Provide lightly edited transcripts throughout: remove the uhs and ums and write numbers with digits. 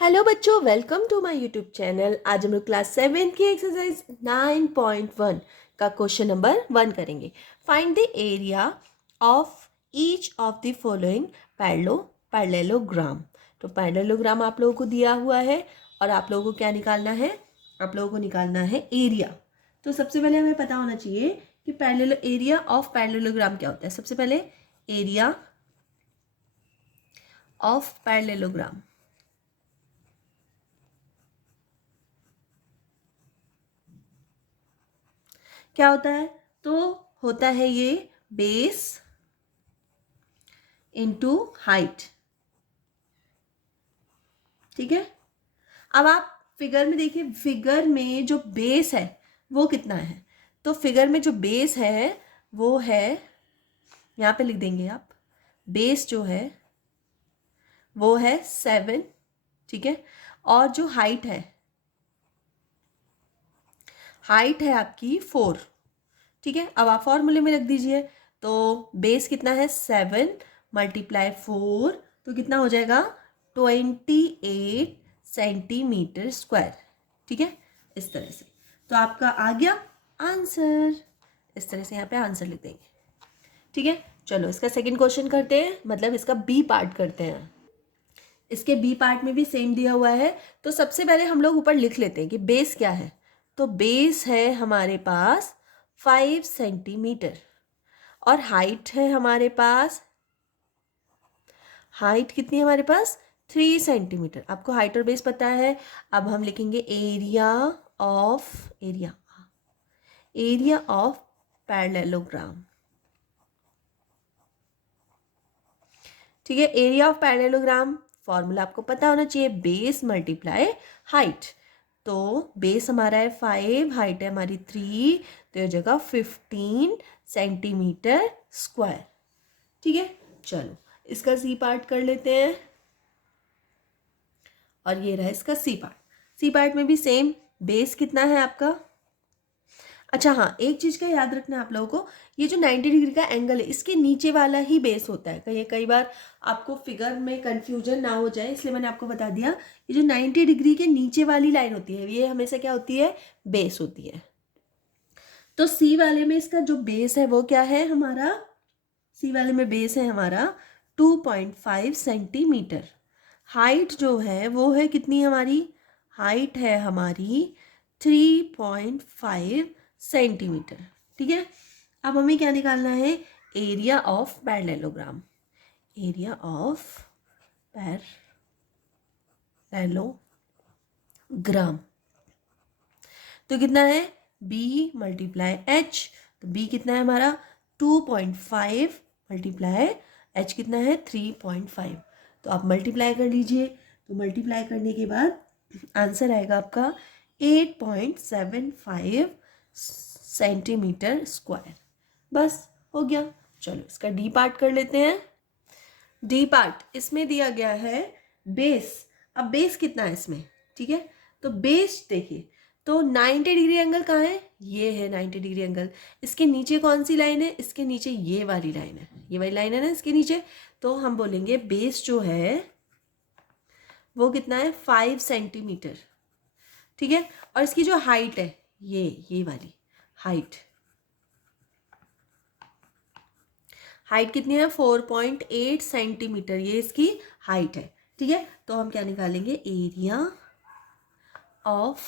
Hello बच्चों, welcome to my YouTube channel. आज हम लोग क्लास 7 की एक्सरसाइज 9.1 का क्वेश्चन नंबर 1 करेंगे। Find the area of each of the following parallelogram. तो पैरेललोग्राम आप लोगों को दिया हुआ है और आप लोगों को क्या निकालना है? आप लोगों को निकालना है एरिया। तो सबसे पहले हमें पता होना चाहिए कि एरिया ऑफ पैरेललोग्राम क्या होता है। सबसे पहले एरिया ऑफ पैरेललोग्राम क्या होता है? तो होता है ये बेस इंटू हाइट। ठीक है, अब आप फिगर में देखिए, फिगर में जो बेस है वो कितना है। तो फिगर में जो बेस है वो है, यहाँ पे लिख देंगे आप, बेस जो है वो है 7। ठीक है, और जो हाइट है आपकी 4। ठीक है, अब आप फॉर्मूले में रख दीजिए। तो बेस कितना है 7 मल्टीप्लाई 4, तो कितना हो जाएगा 28 सेंटीमीटर स्क्वायर। ठीक है, इस तरह से तो आपका आ गया आंसर। इस तरह से यहाँ पे आंसर लिख देंगे। ठीक है, चलो इसका सेकंड क्वेश्चन करते हैं, मतलब इसका बी पार्ट करते हैं। इसके बी पार्ट में भी सेम दिया हुआ है। तो सबसे पहले हम लोग ऊपर लिख लेते हैं कि बेस क्या है। तो बेस है हमारे पास 5 सेंटीमीटर और हाइट है हमारे पास, हाइट कितनी है हमारे पास 3 सेंटीमीटर। आपको हाइट और बेस पता है। अब हम लिखेंगे एरिया ऑफ पैरेललोग्राम। ठीक है, एरिया ऑफ पैरेललोग्राम फॉर्मूला आपको पता होना चाहिए, बेस मल्टीप्लाई हाइट। तो बेस हमारा है 5, हाइट है हमारी 3, तो ये जगह 15 सेंटीमीटर स्क्वायर। ठीक है, चलो इसका सी पार्ट कर लेते हैं। और ये रहा इसका सी पार्ट। सी पार्ट में भी सेम, बेस कितना है आपका। अच्छा हाँ, एक चीज़ का याद रखना है आप लोगों को, ये जो 90 डिग्री का एंगल है इसके नीचे वाला ही बेस होता है। कई बार आपको फिगर में कंफ्यूजन ना हो जाए, इसलिए मैंने आपको बता दिया। ये जो 90 डिग्री के नीचे वाली लाइन होती है ये हमेशा क्या होती है, बेस होती है। तो सी वाले में इसका जो बेस है वो क्या है हमारा, सी वाले में बेस है हमारा 2.5 सेंटीमीटर। हाइट जो है वो है कितनी हमारी, हाइट है हमारी 3.5 सेंटीमीटर। ठीक है, अब हमें क्या निकालना है, area of parallelogram. Area of parallelogram तो कितना है, b मल्टीप्लाई h। तो b कितना है हमारा 2.5 मल्टीप्लाई h कितना है 3.5। तो आप मल्टीप्लाई कर लीजिए। तो मल्टीप्लाई करने के बाद आंसर आएगा आपका 8.75 सेंटीमीटर स्क्वायर। बस हो गया। चलो इसका डी पार्ट कर लेते हैं। डी पार्ट इसमें दिया गया है बेस। अब बेस कितना है इसमें, ठीक है। तो बेस देखिए, तो 90 डिग्री एंगल कहाँ है, ये है 90 डिग्री एंगल। इसके नीचे कौन सी लाइन है, इसके नीचे ये वाली लाइन है, ये वाली लाइन है ना इसके नीचे। तो हम बोलेंगे बेस जो है वो कितना है 5 सेंटीमीटर। ठीक है, और इसकी जो हाइट है ये वाली हाइट, हाइट कितनी है 4.8 सेंटीमीटर, ये इसकी हाइट है। ठीक है, तो हम क्या निकालेंगे, एरिया ऑफ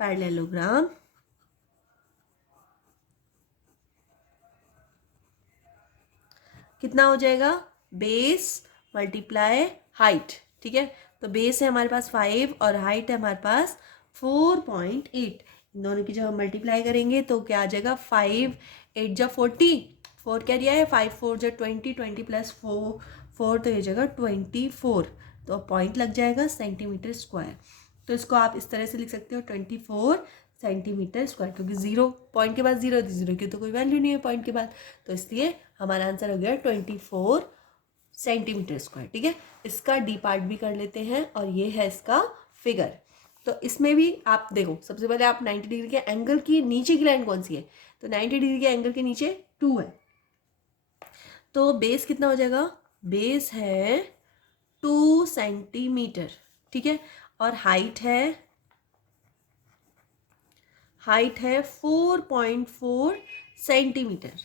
पैरेललोग्राम कितना हो जाएगा, बेस मल्टीप्लाई हाइट। ठीक है, तो बेस है हमारे पास 5 और हाइट है हमारे पास 4.8। इन दोनों की जब हम मल्टीप्लाई करेंगे तो क्या आ जाएगा, 5 8 जा 40, 4 क्या दिया है 5 4 जा 20, 20 प्लस 4 तो ये जगह 24। तो पॉइंट लग जाएगा सेंटीमीटर स्क्वायर। तो इसको आप इस तरह से लिख सकते हो 24 सेंटीमीटर स्क्वायर, क्योंकि जीरो पॉइंट के बाद जीरो, जीरो की तो कोई वैल्यू नहीं है पॉइंट के बाद। तो इसलिए हमारा आंसर हो गया 24 सेंटीमीटर स्क्वायर। ठीक है, इसका डी पार्ट भी कर लेते हैं और ये है इसका फिगर। तो इसमें भी आप देखो, सबसे पहले आप 90 डिग्री के एंगल की नीचे की लाइन कौन सी है, तो 90 डिग्री के एंगल के नीचे 2 है। तो बेस कितना हो जाएगा, बेस है 2 सेंटीमीटर। ठीक है, और हाइट है 4.4 सेंटीमीटर।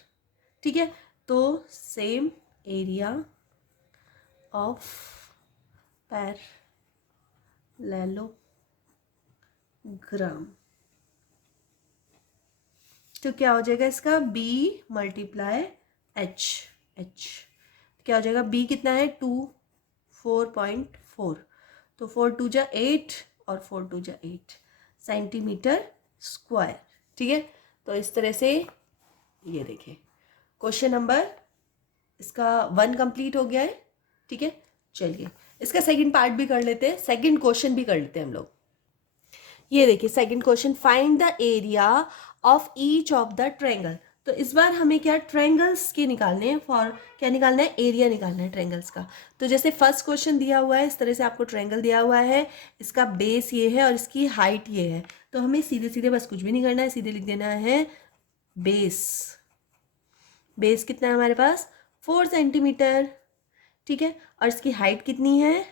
ठीक है, तो सेम एरिया ऑफ पैरेललोग्राम, तो क्या हो जाएगा इसका b मल्टीप्लाई h। क्या हो जाएगा, b कितना है 4.4, तो 4 2 जा 8 और 4 2 जा 8 सेंटीमीटर स्क्वायर। ठीक है, तो इस तरह से ये देखिए क्वेश्चन नंबर इसका 1 कंप्लीट हो गया है। ठीक है, चलिए इसका सेकंड पार्ट भी कर लेते हैं, सेकंड क्वेश्चन भी कर लेते हैं हम लोग। ये देखिए second question, find the area of each of the triangle. तो इस बार हमें क्या ट्रायंगल्स के निकालने हैं, फॉर क्या निकालना है, एरिया निकालना है ट्रायंगल्स का। तो जैसे फर्स्ट क्वेश्चन दिया हुआ है इस तरह से आपको ट्रायंगल दिया हुआ है, इसका बेस ये है और इसकी हाइट ये है, तो हमें सीधे सीधे बस कुछ भी नहीं करना है, सीधे लिख देना है बेस कितना है हमारे पास 4 सेंटीमीटर। ठीक है, और इसकी हाइट कितनी है,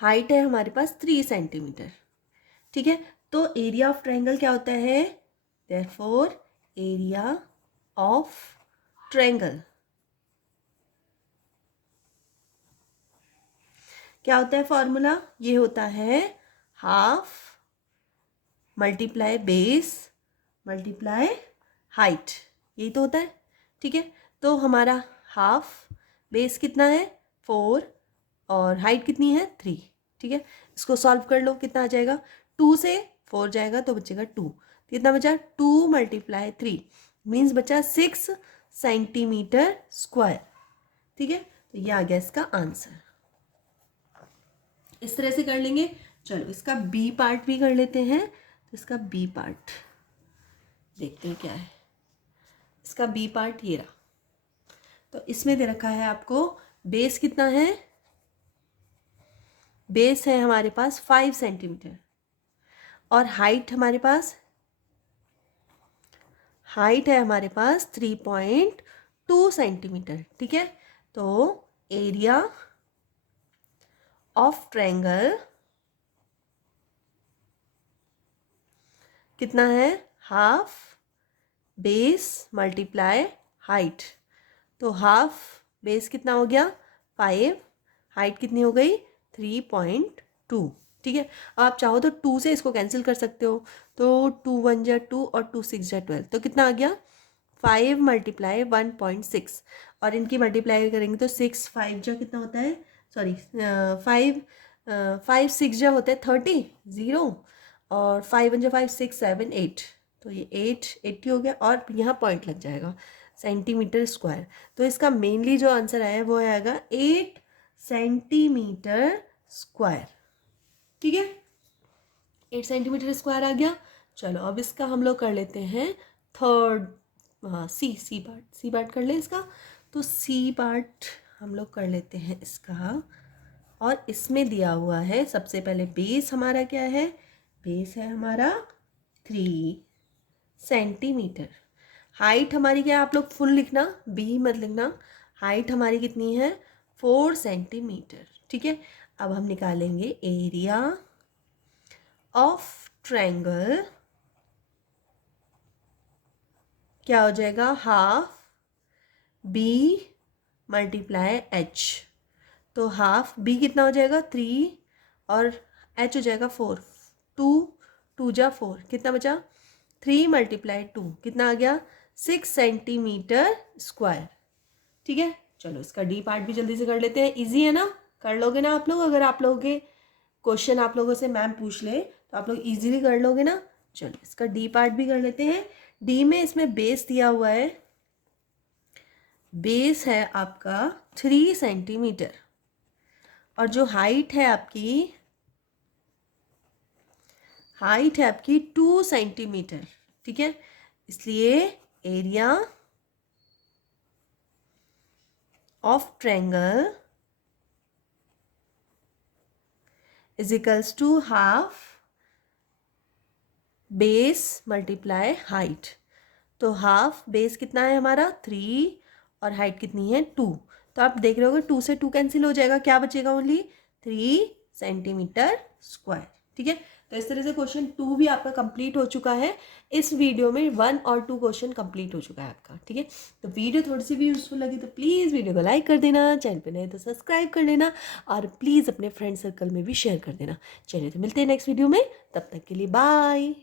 हाइट है हमारे पास 3 सेंटीमीटर। ठीक है, तो एरिया ऑफ ट्रायंगल क्या होता है, देयरफॉर एरिया ऑफ ट्रायंगल क्या होता है, फॉर्मूला ये होता है half multiply base multiply height, यही तो होता है। ठीक है, तो हमारा हाफ बेस कितना है 4 और हाइट कितनी है 3। ठीक है, इसको सॉल्व कर लो, कितना आ जाएगा, 2 से 4 जाएगा तो बचेगा 2, कितना बचा 2 मल्टीप्लाई 3 मीन्स बचा 6 सेंटीमीटर स्क्वायर। ठीक है, तो ये आ गया इसका आंसर। इस तरह से कर लेंगे। चलो इसका बी पार्ट भी कर लेते हैं, तो इसका बी पार्ट देखते हैं क्या है। इसका बी पार्ट ये रहा, तो इसमें दे रखा है आपको बेस कितना है, बेस है हमारे पास 5 सेंटीमीटर और हाइट है हमारे पास 3.2 सेंटीमीटर। ठीक है, तो एरिया ऑफ ट्रायंगल कितना है, हाफ बेस मल्टीप्लाई हाइट, तो हाफ बेस कितना हो गया 5, हाइट कितनी हो गई 3.2। ठीक है, अब आप चाहो तो 2 से इसको कैंसिल कर सकते हो, तो 2 1 जा 2 और 2 6 जा 12, तो कितना आ गया 5 मल्टीप्लाई 1.6 और इनकी मल्टीप्लाई करेंगे तो 6 5 जा कितना होता है, सॉरी 5 6 जा होता है 30 0 और 5 1 जा 5 6 7 8, तो ये 80 हो गया और यहाँ पॉइंट लग जाएगा सेंटीमीटर स्क्वायर। तो इसका मेनली जो आंसर आया वो आएगा 8 सेंटीमीटर स्क्वायर। ठीक है, 8 सेंटीमीटर स्क्वायर आ गया। चलो अब इसका हम लोग कर लेते हैं थर्ड, हाँ सी पार्ट कर ले इसका। तो सी पार्ट हम लोग कर लेते हैं इसका, और इसमें दिया हुआ है सबसे पहले बेस हमारा क्या है, बेस है हमारा 3 सेंटीमीटर। हाइट हमारी क्या है, आप लोग फुल लिखना, बी मत लिखना, हाइट हमारी कितनी है 4 सेंटीमीटर। ठीक है, अब हम निकालेंगे एरिया ऑफ ट्रायंगल, क्या हो जाएगा हाफ बी मल्टीप्लाई एच, तो हाफ बी कितना हो जाएगा 3 और एच हो जाएगा 4, 2 2 जा 4, कितना बचा 3 मल्टीप्लाई 2 कितना आ गया 6 सेंटीमीटर स्क्वायर। ठीक है, चलो इसका डी पार्ट भी जल्दी से कर लेते हैं, इजी है ना, कर लोगे ना आप लोग, अगर आप लोगों के क्वेश्चन आप लोगों से मैम पूछ ले तो आप लोग इजीली कर लोगे ना। चलो इसका डी पार्ट भी कर लेते हैं। डी में इसमें बेस दिया हुआ है, बेस है आपका 3 सेंटीमीटर और जो हाइट है आपकी 2 सेंटीमीटर। ठीक है, इसलिए area of triangle is equals to half base multiply height, तो हाफ बेस कितना है हमारा 3 और हाइट कितनी है 2, तो आप देख रहे होगे 2 से 2 कैंसिल हो जाएगा, क्या बचेगा ओनली सेंटीमीटर स्क्वायर। ठीक है, तो इस तरह से क्वेश्चन 2 भी आपका कंप्लीट हो चुका है। इस वीडियो में 1 और 2 क्वेश्चन कंप्लीट हो चुका है आपका। ठीक है, तो वीडियो थोड़ी सी भी यूजफुल लगी तो प्लीज़ वीडियो को लाइक कर देना, चैनल पे नए तो सब्सक्राइब कर लेना और प्लीज़ अपने फ्रेंड सर्कल में भी शेयर कर देना। चलिए तो मिलते हैं नेक्स्ट वीडियो में, तब तक के लिए बाय।